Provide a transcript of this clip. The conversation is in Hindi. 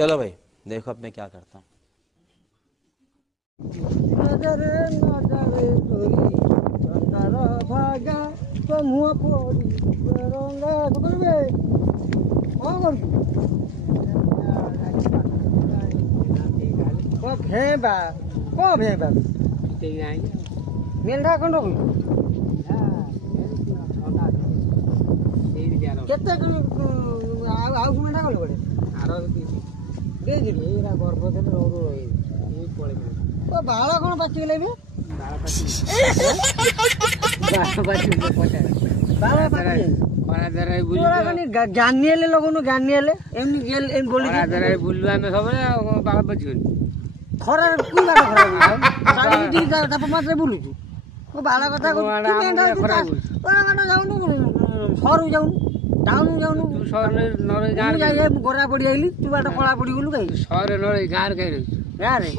चलो भाई देखो अब मैं क्या करता हूँ। नजरे नजरे तोरी चंदर भागा तो मुँह पोड़ी रंगा करबे कौन कर भेबा मेंढा खंड केते आउ मेंढा खंड बड़े आरो ଦେଇଥିଲି ଏରା ଗର୍ଭ ଦେଲେ ରହୁ ରହି ଏଇ ପଳେଇ ଓ ବାଳ କଣ ପାଚିଗଲେ ଏବେ ବାଳ ପାଚି ବାଳ ପାଚି ଖରା ଧରେ ବୁଲି ଗାନି ହେଲେ ଲଗଉନୁ ଗାନି ହେଲେ ଏମିତି ଗେଲ ଏମିତି ବୋଳି ଖରା ଧରେ ବୁଲୁ ଆମେ ସବୁବେଳେ ଆଉ ବାଳ ପାଚିବନି ଖରା କି ବାଳ ଖରା ସାଡି ଦି ତାପମାତ୍ରାରେ ବୁଲୁଛୁ ଓ ବାଳ କଥା ଯାଉନୁ ସରୁ ଯାଉନୁ टाउन जाऊनु तू शहर न रही गां रे गोरा पड़ी आइली तू बाटा कला पड़ी गेलु काई शहर न रही गां रे काई गां रे